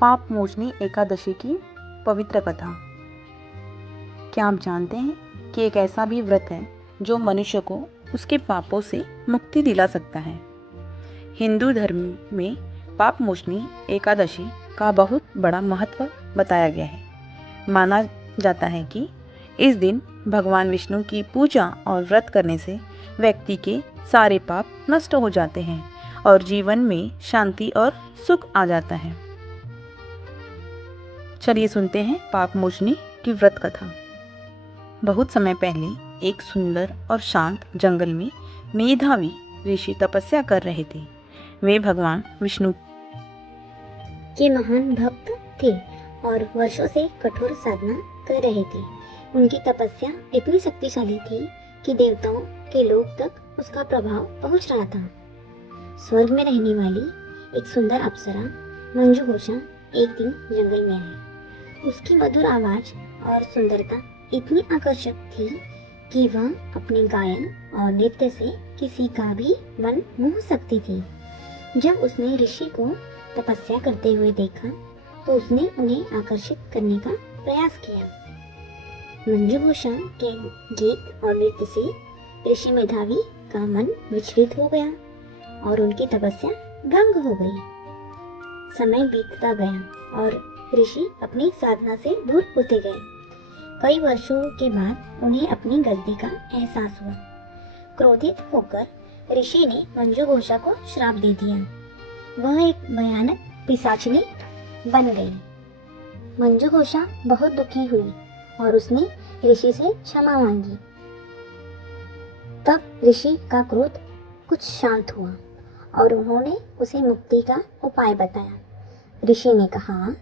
पापमोचनी एकादशी की पवित्र कथा। क्या आप जानते हैं कि एक ऐसा भी व्रत है जो मनुष्य को उसके पापों से मुक्ति दिला सकता है। हिंदू धर्म में पापमोचनी एकादशी का बहुत बड़ा महत्व बताया गया है। माना जाता है कि इस दिन भगवान विष्णु की पूजा और व्रत करने से व्यक्ति के सारे पाप नष्ट हो जाते हैं और जीवन में शांति और सुख आ जाता है। चलिए सुनते हैं पापमोचनी की व्रत कथा। बहुत समय पहले एक सुंदर और शांत जंगल में मेधावी ऋषि तपस्या कर रहे थे। वे भगवान विष्णु के महान भक्त थे और वर्षों से कठोर साधना कर रहे थे। उनकी तपस्या इतनी शक्तिशाली थी कि देवताओं के लोक तक उसका प्रभाव पहुंच रहा था। स्वर्ग में रहने वाली एक सुंदर अप्सरा मंजुघोषा एक दिन जंगल में आई। उसकी मधुर आवाज और सुंदरता इतनी आकर्षक थी कि वह अपने गायन और नृत्य से किसी का भी मन मोह सकती थी। जब उसने ऋषि को तपस्या करते हुए देखा तो उसने उन्हें आकर्षित करने का प्रयास किया। मंजुघोषा के गीत और नृत्य से ऋषि मेधावी का मन विचलित हो गया और उनकी तपस्या भंग हो गई। समय बीतता गया और ऋषि अपनी साधना से दूर होते गए। कई वर्षों के बाद उन्हें अपनी गलती का एहसास हुआ। क्रोधित होकर ऋषि ने मंजुघोषा को श्राप दे दिया। वह एक भयानक पिशाचिनी बन गई। मंजुघोषा बहुत दुखी हुई और उसने ऋषि से क्षमा मांगी। तब ऋषि का क्रोध कुछ शांत हुआ और उन्होंने उसे मुक्ति का उपाय बताया। ऋषि ने कहा,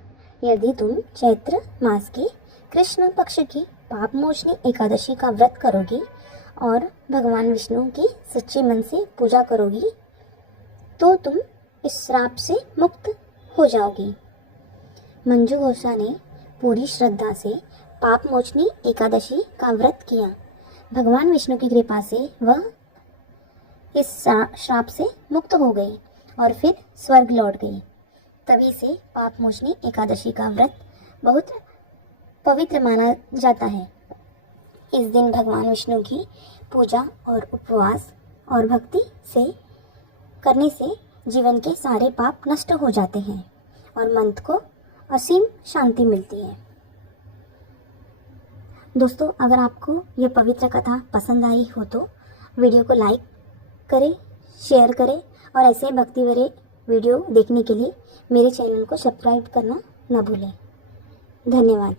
यदि तुम चैत्र मास के कृष्ण पक्ष की पापमोचनी एकादशी का व्रत करोगी और भगवान विष्णु की सच्चे मन से पूजा करोगी तो तुम इस श्राप से मुक्त हो जाओगी। मंजुघोषा ने पूरी श्रद्धा से पापमोचनी एकादशी का व्रत किया। भगवान विष्णु की कृपा से वह इस श्राप से मुक्त हो गई और फिर स्वर्ग लौट गई। तभी से पापमोचनी एकादशी का व्रत बहुत पवित्र माना जाता है। इस दिन भगवान विष्णु की पूजा और उपवास और भक्ति से करने से जीवन के सारे पाप नष्ट हो जाते हैं और मन को असीम शांति मिलती है। दोस्तों, अगर आपको ये पवित्र कथा पसंद आई हो तो वीडियो को लाइक करें, शेयर करें और ऐसे भक्ति भरे वीडियो देखने के लिए मेरे चैनल को सब्सक्राइब करना न भूलें। धन्यवाद।